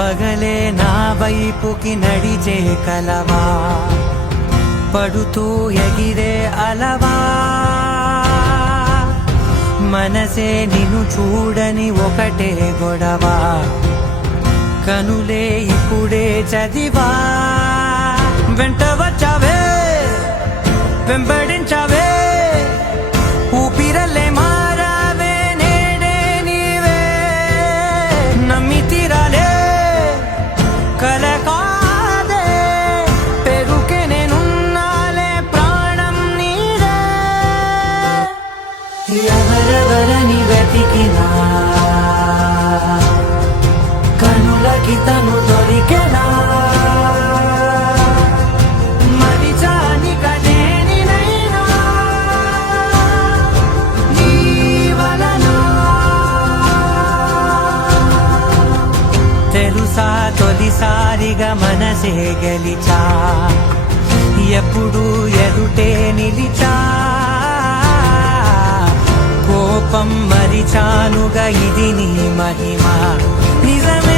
పగలే నా వైపుకి నడిచే కలవా, పడుతూ ఎగిరే అలవా, మనసే నిన్ను చూడని ఒకటే గొడవ, కనులే ఇప్పుడే చదివా. వెంట వచ్చావే వెంబడించావే, ఊపిరల్లే మారావే నేడే నీవే, నమ్మి తీరాలే కల కాదే, పెరుకే నేనున్నాలే ప్రాణం నీదే. ఎవరెవరని వెతికినా కనులకి తను దొరికెనా, మరిచాని కనేనినైనా నీ వలన. తెలుసా తొలిసారిగా మనసే గెలిచా, ఎప్పుడు ఎదుటే నిలిచా, కోపం మరిచానుగా ఇది నీ మహిమ నిజమే.